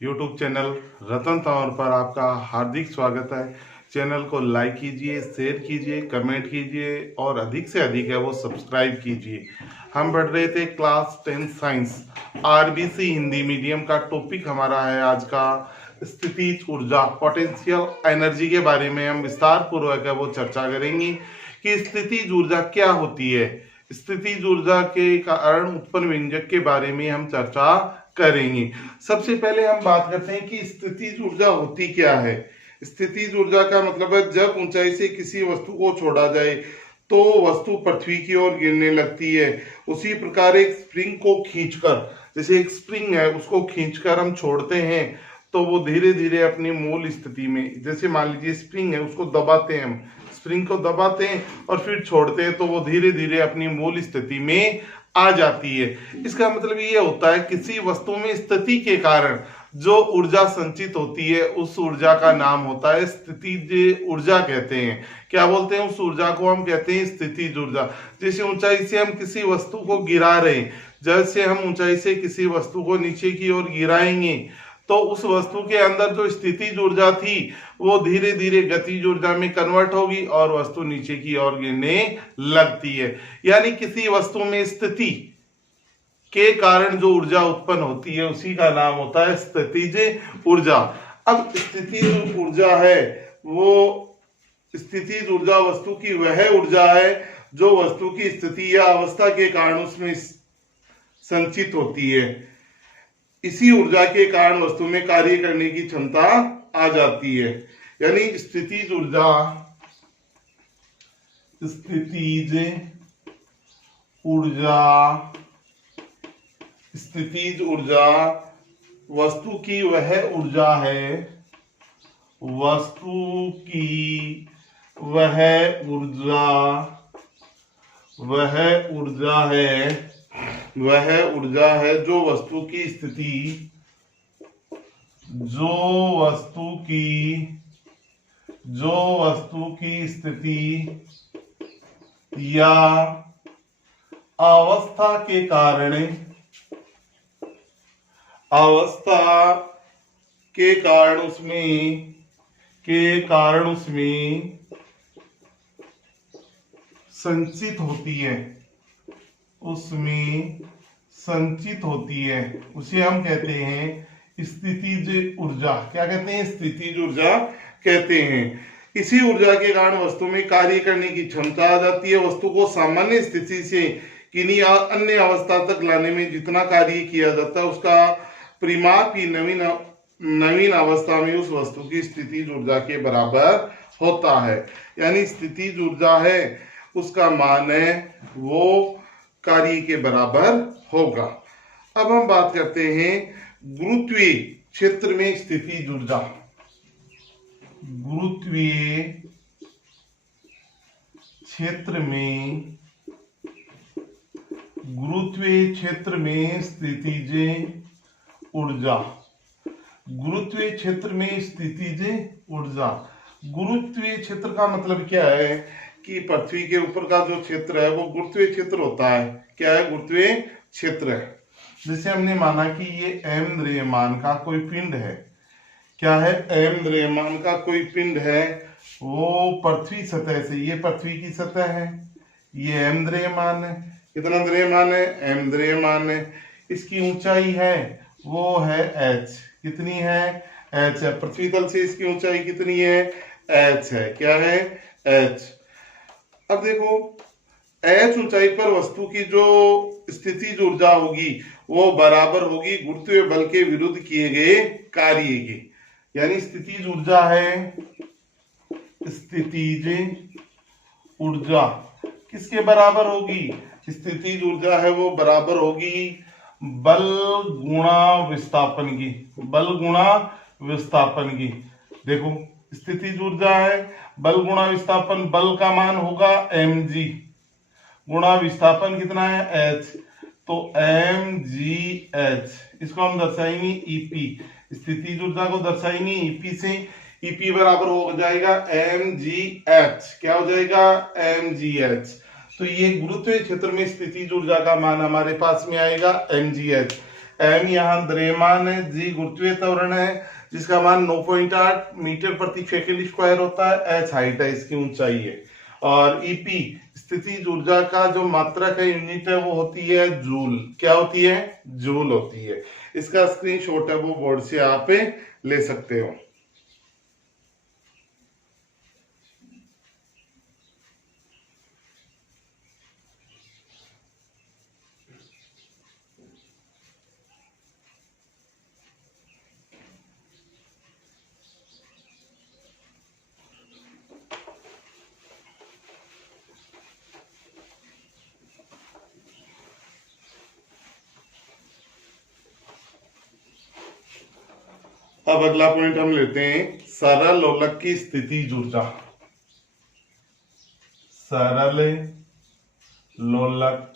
YouTube channel रतन तंवर पर आपका हार्दिक स्वागत है। चैनल को लाइक कीजिए, शेयर कीजिए, कमेंट कीजिए और अधिक से अधिक है वो सब्सक्राइब कीजिए। हम पढ़ रहे थे class 10 science RBC Hindi medium का। टॉपिक हमारा है आज का स्थितिज ऊर्जा, पोटेंशियल एनर्जी के बारे में हम विस्तार पूर्वक है वो चर्चा करेंगे कि स्थितिज ऊर्जा क्या होती है। स्थितिज ऊर्जा के कारण उत्पन्न व्यंजक के बारे में हम चर्चा करेंगे। सबसे पहले हम बात करते हैं कि स्थितिज ऊर्जा होती क्या है। स्थितिज ऊर्जा का मतलब है जब ऊंचाई से किसी वस्तु को छोड़ा जाए तो वस्तु पृथ्वी की ओर गिरने लगती है। उसी प्रकार एक स्प्रिंग को खींचकर, जैसे एक स्प्रिंग है उसको खींचकर हम छोड़ते हैं तो वो धीरे धीरे अपनी मूल स्थिति में, जैसे मान लीजिए स्प्रिंग है उसको दबाते हैं, हम स्प्रिंग को दबाते हैं और फिर छोड़ते हैं तो वो धीरे धीरे अपनी मूल स्थिति में आ जाती है। इसका मतलब ये होता है किसी वस्तु में स्थिति के कारण जो ऊर्जा संचित होती है उस ऊर्जा का नाम होता है स्थितिज ऊर्जा कहते हैं। क्या बोलते हैं उस ऊर्जा को? हम कहते हैं स्थितिज ऊर्जा। जैसे ऊंचाई से हम किसी वस्तु को गिरा रहे हैं, जैसे हम ऊंचाई से किसी वस्तु को नीचे की ओर गिराएंगे तो उस वस्तु के अंदर जो स्थितिज ऊर्जा थी वो धीरे धीरे गतिज ऊर्जा में कन्वर्ट होगी और वस्तु नीचे की ओर गिरने लगती है। यानी किसी वस्तु में स्थिति के कारण जो ऊर्जा उत्पन्न होती है उसी का नाम होता है स्थितिज ऊर्जा। अब स्थितिज ऊर्जा है वो, स्थितिज ऊर्जा वस्तु की वह ऊर्जा है जो वस्तु की स्थिति या अवस्था के कारण उसमें संचित होती है। इसी ऊर्जा के कारण वस्तु में कार्य करने की क्षमता आ जाती है। यानी स्थितिज ऊर्जा, स्थितिज ऊर्जा, स्थितिज ऊर्जा वस्तु की वह ऊर्जा है, वस्तु की वह ऊर्जा, वह ऊर्जा है, वह ऊर्जा है जो वस्तु की स्थिति, जो वस्तु की स्थिति या अवस्था के कारण, उसमें संचित होती है, उसमें संचित होती है, उसे हम कहते हैं स्थितिज ऊर्जा। क्या कहते हैं? स्थितिज ऊर्जा कहते हैं। इसी ऊर्जा के कारण वस्तु में कार्य करने की क्षमता आ जाती है। वस्तु को सामान्य स्थिति से किन्हीं अन्य अवस्था तक लाने में जितना कार्य किया जाता है उसका परिमाप ही नवीन अवस्था में उस वस्तु की स्थितिज ऊर्जा के बराबर होता है। यानी स्थितिज ऊर्जा है उसका मान है वो कार्य के बराबर होगा। अब हम बात करते हैं गुरुत्वीय क्षेत्र में स्थितिज ऊर्जा। गुरुत्वीय क्षेत्र में स्थितिज ऊर्जा, गुरुत्वीय क्षेत्र में स्थितिज ऊर्जा। गुरुत्वीय क्षेत्र का मतलब क्या है कि पृथ्वी के ऊपर का जो क्षेत्र है वो गुरुत्वीय क्षेत्र होता है। क्या है? गुरुत्वीय क्षेत्र है। जैसे हमने माना कि ये m द्रव्यमान का कोई पिंड है। क्या है? m द्रव्यमान का कोई पिंड है, वो पृथ्वी सतह से, ये पृथ्वी की सतह है, ये m द्रव्यमान है। कितना द्रव्यमान है? m द्रव्यमान है। इसकी ऊंचाई है वो है h। कितनी है? h है। पृथ्वी तल से इसकी ऊंचाई कितनी है? h है। क्या है? h। अब देखो h ऊंचाई पर वस्तु की जो स्थितिज ऊर्जा होगी वो बराबर होगी गुरुत्वीय बल के विरुद्ध किए गए कार्य की। यानी स्थितिज ऊर्जा है, स्थितिज ऊर्जा किसके बराबर होगी? स्थितिज ऊर्जा है वो बराबर होगी बल गुणा विस्थापन की, बल गुणा विस्थापन की। देखो स्थितिज ऊर्जा है बल गुणा विस्थापन, बल का मान होगा mg गुणा विस्थापन कितना है? h। तो mgh, इसको हम दर्शाएंगे ep, स्थितिज ऊर्जा को दर्शाएंगे ep से। ep बराबर हो जाएगा mgh। क्या हो जाएगा? mgh। तो ये गुरुत्वीय क्षेत्र में स्थितिज ऊर्जा का मान हमारे पास में आएगा mgh। एम यहाँ द्रव्यमान है, जी गुरुत्वीय त्वरण है जिसका मान 9.8 मीटर प्रति सेकंड स्क्वायर होता है, एच हाइट है, इसकी ऊंचाई है, और ईपी स्थितिज ऊर्जा का जो मात्रक है, यूनिट है, वो होती है जूल। क्या होती है? जूल होती है। इसका स्क्रीनशॉट है वो बोर्ड से आप ले सकते हो। अब अगला पॉइंट हम लेते हैं, सरल लोलक की स्थितिज ऊर्जा। सरल लोलक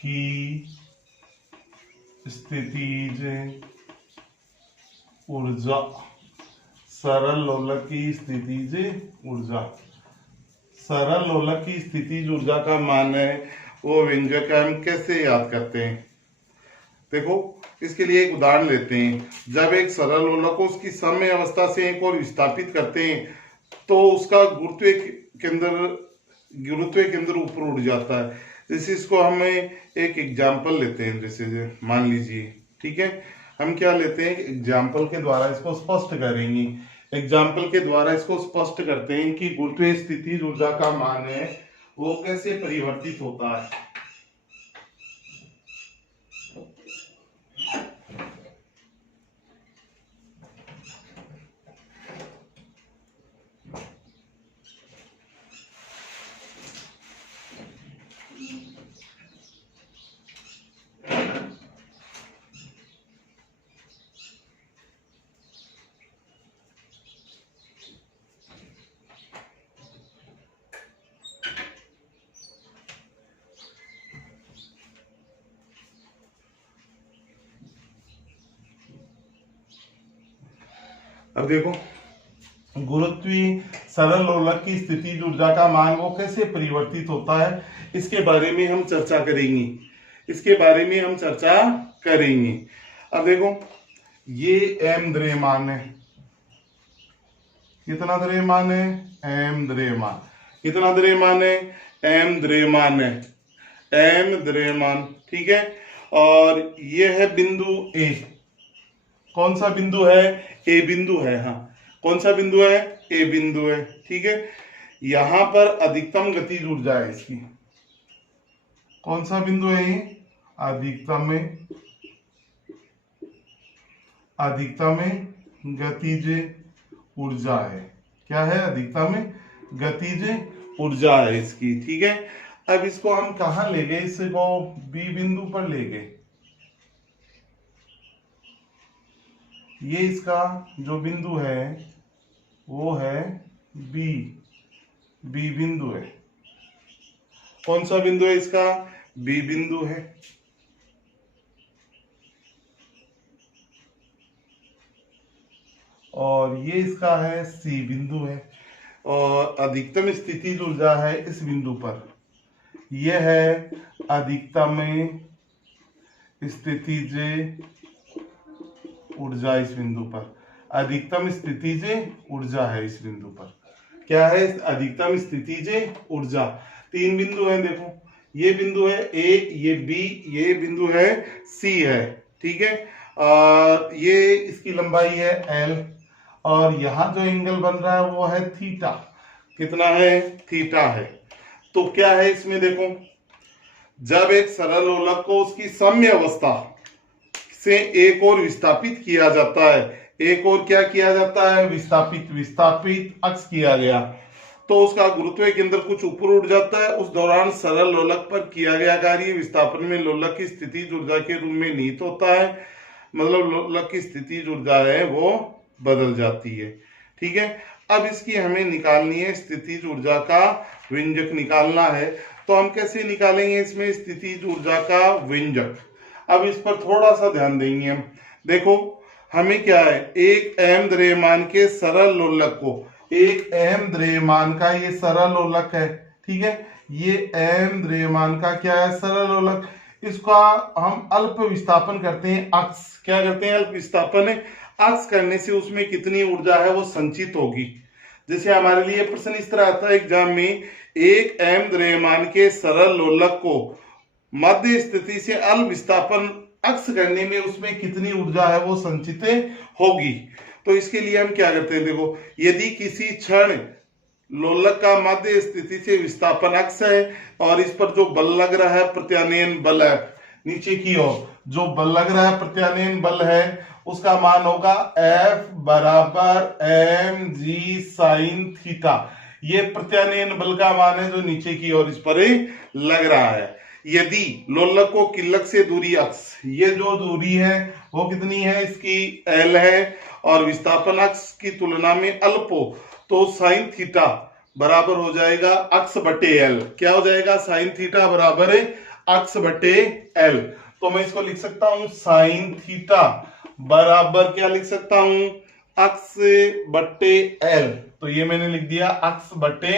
की स्थितिज ऊर्जा। सरल लोलक की स्थितिज ऊर्जा। सरल लोलक की स्थितिज ऊर्जा का मान है वो व्यंजक हम कैसे याद करते हैं? देखो, इसके लिए एक उदाहरण लेते हैं। जब एक सरल लोलक को उसकी समय अवस्था से एक और विस्थापित करते हैं तो उसका गुरुत्वीय केंद्र ऊपर उठ जाता है। जैसे इसको हमें एक एग्जाम्पल लेते हैं, जैसे मान लीजिए, ठीक है, हम क्या लेते हैं, एग्जाम्पल के द्वारा इसको स्पष्ट करेंगे। एग्जाम्पल के द्वारा इसको स्पष्ट करते हैं कि गुरुत्वीय स्थितिज ऊर्जा का मान है वो कैसे परिवर्तित होता है। अब देखो, गुरुत्वीय सरल लोलक की स्थितिज ऊर्जा का मान वो कैसे परिवर्तित होता है, इसके बारे में हम चर्चा करेंगे। अब देखो, ये एम द्रव्यमान है। कितना द्रव्यमान है? एम द्रव्यमान। कितना द्रव्यमान है? एम द्रव्यमान है। एम द्रव्यमान, ठीक है। और ये है बिंदु ए। कौन सा बिंदु है? ए बिंदु है। हाँ, कौन सा बिंदु है? ए बिंदु है, ठीक है। यहां पर अधिकतम गतिज ऊर्जा है इसकी। कौन सा बिंदु है ये? अधिकतम गतिज ऊर्जा है। क्या है? अधिकतम गतिज ऊर्जा है इसकी, ठीक है। अब इसको हम कहां ले गए? इसको बी बिंदु पर ले गए। ये इसका जो बिंदु है वो है बी बिंदु है। कौन सा बिंदु है इसका? बी बिंदु है। और ये इसका है सी बिंदु है। और अधिकतम स्थितिज ऊर्जा है इस बिंदु पर। यह है अधिकतम स्थितिज ऊर्जा इस बिंदु पर। अधिकतम स्थितिज ऊर्जा है इस बिंदु पर। क्या है? अधिकतम स्थितिज ऊर्जा। तीन बिंदु हैं, देखो, ये बिंदु है ए, ये बी, ये बिंदु है सी है, ठीक है। और ये इसकी लंबाई है एल, और यहां जो एंगल बन रहा है वो है थीटा। कितना है? थीटा है। तो क्या है इसमें? देखो, जब एक सरल लोलक को उसकी साम्य अवस्था से एक और विस्थापित किया जाता है, एक और क्या किया जाता है? विस्थापित अक्स किया गया, तो उसका गुरुत्वीय केंद्र कुछ ऊपर उठ जाता है। उस दौरान सरल लोलक पर किया गया कार्य विस्थापन में लोलक की स्थितिज ऊर्जा के रूप में निहित होता है। मतलब लोलक की स्थितिज ऊर्जा है वो बदल जाती है, ठीक है। अब इसकी हमें निकालनी है, स्थितिज ऊर्जा का व्यंजक निकालना है। तो हम कैसे निकालेंगे इसमें स्थितिज ऊर्जा का व्यंजक? अब इस पर थोड़ा सा ध्यान देंगे हम। देखो, हमें क्या है, एक एम द्रव्यमान के सरल लोलक को, एक एम द्रव्यमान का ये सरल लोलक है, ठीक है। ये एम द्रव्यमान का क्या है? सरल लोलक। इसका हम अल्प विस्थापन करते हैं अक्स। क्या करते हैं? अल्प विस्थापन अक्स करने से उसमें कितनी ऊर्जा है वो संचित होगी। जैसे हमारे लिए प्रश्न इस तरह आता है एग्जाम में, एक m द्रव्यमान के सरल लोलक को मध्य स्थिति से अल्प विस्थापन अक्स करने में उसमें कितनी ऊर्जा है वो संचित होगी। तो इसके लिए हम क्या करते हैं, देखो, यदि किसी क्षण लोलक का मध्य स्थिति से विस्थापन अक्स है और इस पर जो बल लग रहा है प्रत्यानयन बल है, नीचे की ओर जो बल लग रहा है प्रत्यानयन बल है, उसका मान होगा F बराबर mg साइन थीटा। ये प्रत्यानयन बल का मान है जो नीचे की ओर इस पर लग रहा है। यदि लोलक को किल्लक से दूरी अक्स, ये जो दूरी है वो कितनी है, इसकी L है, और विस्थापन अक्स की तुलना में अल्प हो, तो साइन थीटा बराबर हो जाएगा अक्स बटे एल। क्या हो जाएगा? साइन थीटा बराबर है अक्स बटे एल। तो मैं इसको लिख सकता हूं साइन थीटा बराबर क्या लिख सकता हूं, अक्स बटे एल। तो ये मैंने लिख दिया अक्स बटे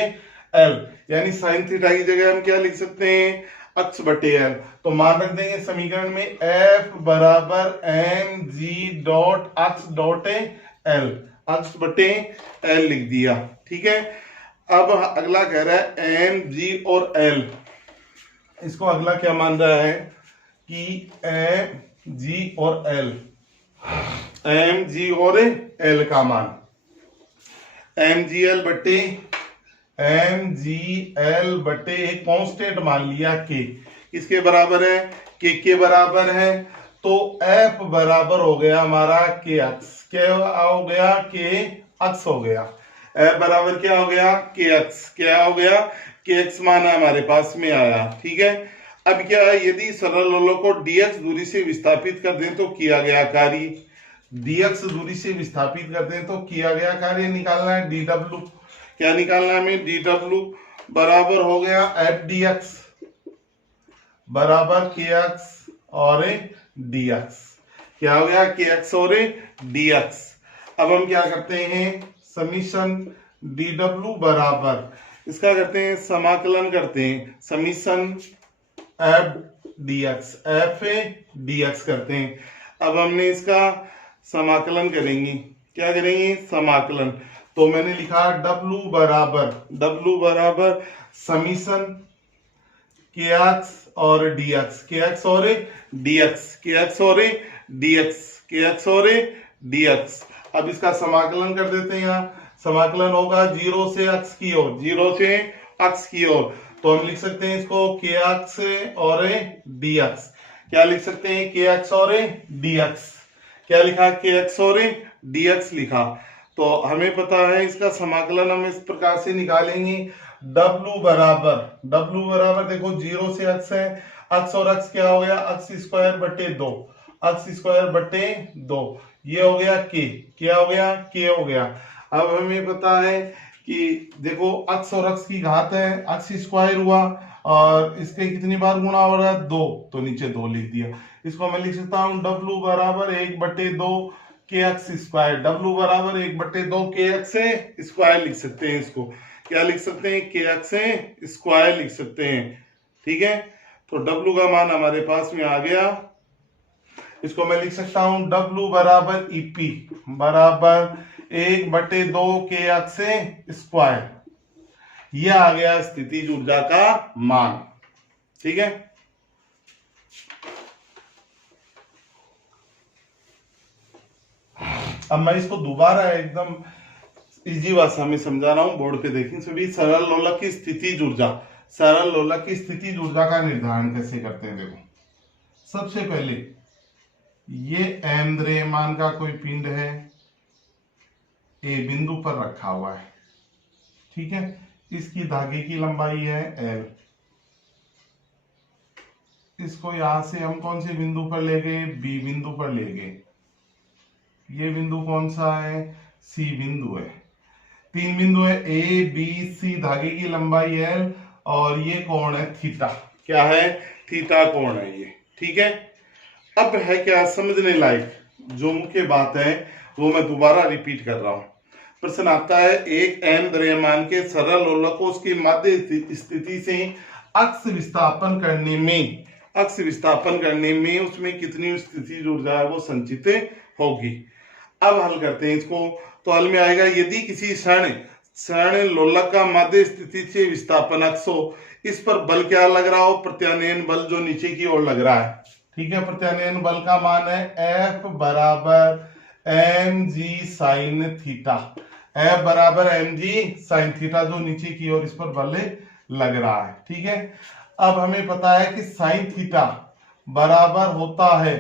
एल, यानी साइन थीटा की जगह हम क्या लिख सकते हैं, अक्स बटे एल। तो मान रख देंगे समीकरण में F बराबर M G dot X dot L, अक्स बटे एल लिख दिया। ठीक है, अब अगला कह रहा है एम जी और एल। इसको अगला क्या मान रहा है कि एम जी और एल, एम जी और एल का मान एम जी एल बटे एम जी एल बटे एक कांस्टेंट मान लिया के, किसके बराबर है, के बराबर है। तो एफ बराबर हो गया हमारा के अक्स, क्या हो गया, के अक्स हो गया। एफ बराबर क्या हो गया, के अक्स, क्या हो गया, के एक्स मान हमारे पास में आया। ठीक है, अब क्या है, यदि सरल लोलक को dx दूरी से विस्थापित कर दें तो किया गया कार्य, dx दूरी से विस्थापित कर दें तो किया गया कार्य निकालना है dw। क्या निकालना है हमें, dw बराबर हो गया एफ डी एक्स बराबर के एक्स और dx। क्या हो गया, के एक्स और dx। अब हम क्या करते हैं, समीशन dw बराबर इसका करते हैं समाकलन करते हैं, summation F dx, F dx करते हैं। अब हमने इसका समाकलन करेंगे, क्या करेंगे, समाकलन। तो मैंने लिखा w बराबर समीशन के एक्स और dx, के एक्स और dx, के एक्स और dx, के एक्स और dx। अब इसका समाकलन कर देते हैं, यहाँ समाकलन होगा 0 से अक्स की ओर, 0 से अक्स की ओर। तो हम लिख सकते हैं इसको के एक्स और dx। क्या लिख सकते हैं, के एक्स और dx। क्या लिखा, के एक्स और dx लिखा। तो हमें पता है इसका समाकलन हम इस प्रकार से निकालेंगे, w बराबर देखो 0 से अक्स है, अक्स और अक्स क्या हो गया, अक्स स्क्वायर बटे 2, अक्स स्क्वायर बटे 2, ये हो गया के, क्या हो गया, के हो गया। अब हमें पता है कि देखो अक्स और अक्स की घात है, अक्स स्क्वायर हुआ और इसके कितनी बार गुणा हो रहा है, 2, तो नीचे 2 लिख दिया। इसको मैं लिख सकता हूँ w बराबर 1/2 के एक्स स्क्वायर, w बराबर 1/2 के एक्स स्क्वायर लिख सकते हैं। इसको क्या लिख सकते हैं, के एक्स स्क्वायर लिख सकते हैं। ठीक है, तो w का मान हमारे पास में आ गया। इसको मैं लिख सकता हूं w बराबर ईपी बराबर 1/2 के एक्स स्क्वायर, ये आ गया स्थितिज ऊर्जा का मान। ठीक है, अब मैं इसको दोबारा एकदम इजी भाषा में समझा रहा हूं, बोर्ड पे देखें सभी। सरल लोलक की स्थितिज ऊर्जा, सरल लोलक की स्थितिज ऊर्जा का निर्धारण कैसे करते हैं, देखो सबसे पहले ये m द्रव्यमान का कोई पिंड है, ए बिंदु पर रखा हुआ है। ठीक है, इसकी धागे की लंबाई है l। इसको यहां से हम कौन से बिंदु पर ले गए, बी बिंदु पर ले गए। ये बिंदु कौन सा है, सी बिंदु है। 3 बिंदु है ए बी सी, धागे की लंबाई l और ये कोण है थीटा। क्या है, थीटा कोण है ये। ठीक है, अब है क्या समझने लायक, जो मुख्य बात है वो मैं दोबारा रिपीट कर रहा हूं। प्रश्न आता है, एक m द्रव्यमान के सरल लोलक को उसकी मध्य स्थिति से अक्स विस्थापन करने में अक्ष विस्थापन करने में उसमें कितनी स्थितिज ऊर्जा है वो संचित होगी। अब हल करते हैं इसको। तो हल में आएगा यदि किसी क्षण लोलक का मध्य स्थिति से विस्थापन अक्ष हो, इस पर बल क्या लग रहा हो, प्रत्यानयन बल जो नीचे की ओर लग रहा है। ठीक है, प्रत्यानयन बल का मान है F बराबर mg साइन थीटा। F बराबर mg साइन थीटा जो नीचे की ओर इस पर बल लग रहा है। ठीक है, अब हमें पता है कि साइन थीटा बराबर होता है,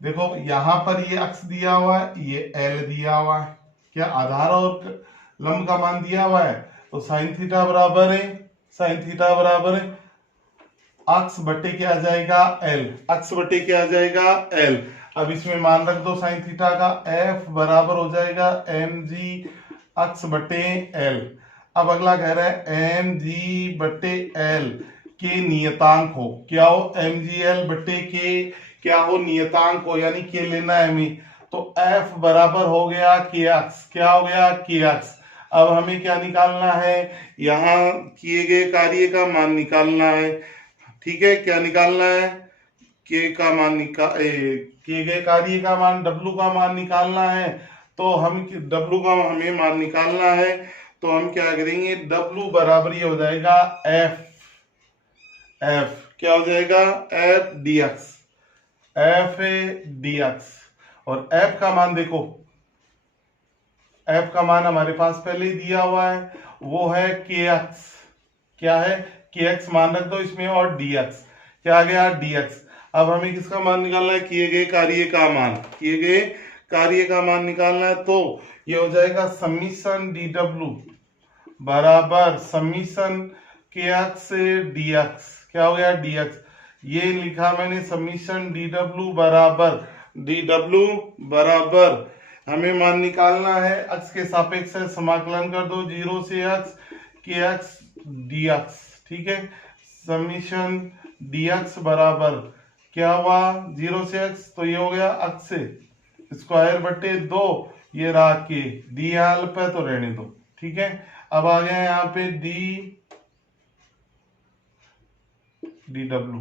देखो यहां पर ये अक्ष दिया हुआ है, ये L दिया हुआ है, क्या आधार और लंब का मान दिया हुआ है, तो साइन थीटा बराबर है, साइन थीटा बराबर है अक्ष बटे क्या आ जाएगा L, अक्ष बटे क्या आ जाएगा L। अब इसमें मान रख दो साइन थीटा का, F बराबर हो जाएगा mg अक्ष बटे L। अब अगला कह रहा है mg बटे L के नियतांक हो, क्या हो mgl बटे के, क्या हो नियतांक हो, यानी के लेना है हमें। तो F बराबर हो गया के अक्ष, क्या हो गया के अक्ष। अब हमें क्या निकालना है, यहाँ किए गए कार्य का मान निकालना है। ठीक है, क्या निकालना है, के का मान किए गए कार्य का मान W का मान निकालना है। तो हम W का हमें मान निकालना है, तो हम क्या करेंगे, W बराबर ये हो जाएगा F क्या हो जाएगा F dx, F dx। और F का मान देखो, F का मान हमारे पास पहले ही दिया हुआ है, वो है kx, क्या है kx मान रख दो इसमें, और dx क्या आ गया dx। अब हमें किसका मान निकालना है, किए गए कार्य का मान, किए गए कार्य का मान निकालना है। तो ये हो जाएगा समीशन dw बराबर समीशन kx से dx, क्या हो गया dx। ये लिखा मैंने समीशन dw बराबर हमें मान निकालना है, अक्ष के सापेक्ष से समाकलन कर दो 0 से x kx dx। ठीक है, समीशन dx बराबर क्या हुआ 0 से x, तो ये हो गया अक्ष स्क्वायर बटे 2, ये रहा के डी यहाँ पे तो रहने दो। ठीक है, अब आ गया यहाँ पे dw।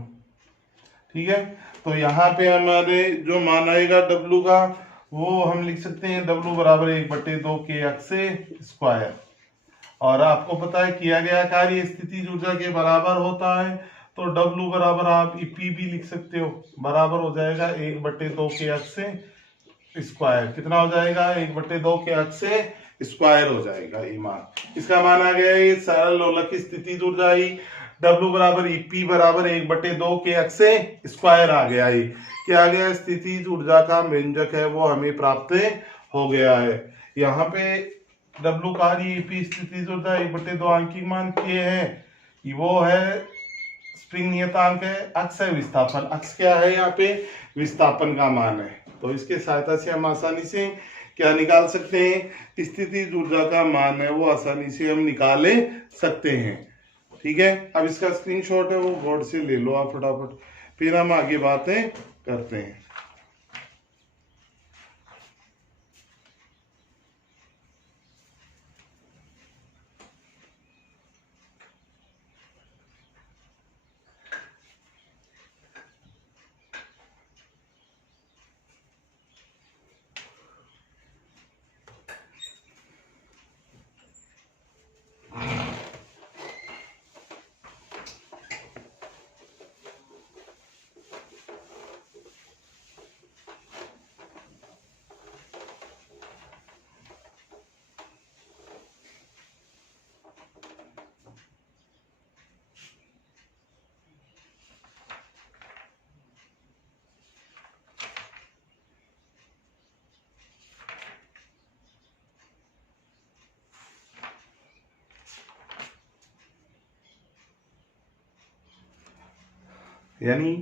ठीक है, तो यहाँ पे हमारे जो मान आएगा W का, वो हम लिख सकते हैं W बराबर 1/2 के अक्ष स्क्वायर। और आपको पता है किया गया कार्य स्थितिज ऊर्जा के बराबर होता है, तो W बराबर आप P भी लिख सकते हो, बराबर हो जाएगा 1/2 के अक्ष स्क्वायर। कितना हो जाएगा 1/2 के अक्ष स्क्वायर हो जाएगा ये मान। इसका मान आ गया ये सरल लोलक की स्थितिज ऊर्जा ही W बराबर EP बराबर 1/2 के अक्ष स्क्वायर आ गया। ये क्या आ गया, स्थितिज ऊर्जा का व्यंजक है वो हमें प्राप्त हो गया है। यहाँ पे W कार्य EP स्थितिज ऊर्जा 1/2 आंशिक मान K है, वो है स्प्रिंग नियतांक है, अक्ष है विस्थापन, अक्ष क्या है यहाँ पे विस्थापन का मान है। तो इसके सहायता से हम आसानी से क्या निकाल सकते हैं, स्थितिज ऊर्जा का मान है वो आसानी से हम निकाल सकते हैं। ठीक है, अब इसका स्क्रीनशॉट है वो बोर्ड से ले लो आप फटाफट, फिर हम आगे बातें करते हैं। यानी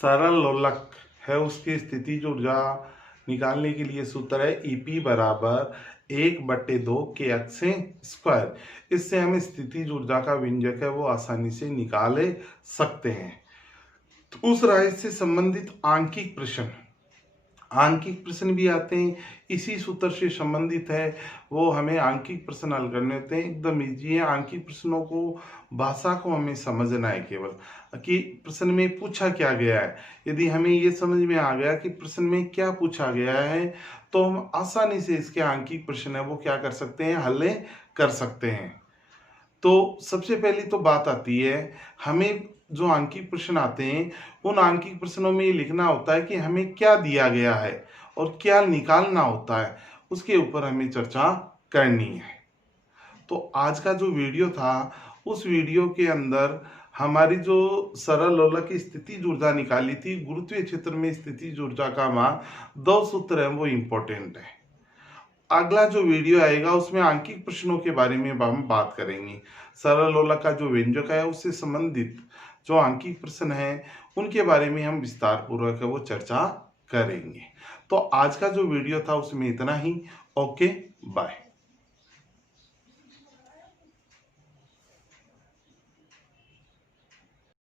सरल लोलक है उसकी स्थितिज ऊर्जा निकालने के लिए सूत्र है EP बराबर 1/2 के अक्ष स्क्वायर। इससे हम स्थितिज ऊर्जा का व्यंजक है वो आसानी से निकाल सकते हैं। दूसरा इससे संबंधित आंकिक प्रश्न, आंकिक प्रश्न भी आते हैं, इसी सूत्र से संबंधित है, वो हमें आंकिक प्रश्न हल करने होते हैं। एकदम ईजी है। आंकिक प्रश्नों को, भाषा को हमें समझना है केवल कि प्रश्न में पूछा क्या गया है। यदि हमें ये समझ में आ गया कि प्रश्न में क्या पूछा गया है, तो हम आसानी से इसके आंकिक प्रश्न है वो क्या कर सकते हैं, हल कर सकते हैं। तो सबसे पहली तो बात आती है, हमें जो आंकिक प्रश्न आते हैं उन आंकिक प्रश्नों में ये लिखना होता है कि हमें क्या दिया गया है और क्या निकालना होता है, उसके ऊपर हमें चर्चा करनी है। तो आज का जो वीडियो था, उस वीडियो के अंदर हमारी जो सरल लोलक की स्थितिज ऊर्जा निकाली थी, गुरुत्वीय क्षेत्र में स्थितिज ऊर्जा का मान 2 सूत्र है वो इम्पोर्टेंट है। अगला जो वीडियो आएगा उसमें आंकिक प्रश्नों के बारे में हम बात करेंगे। सरल लोलक का जो व्यंजक है उससे संबंधित जो आंकिक प्रश्न है उनके बारे में हम विस्तार पूर्वक वो चर्चा करेंगे। तो आज का जो वीडियो था उसमें इतना ही। Okay, bye.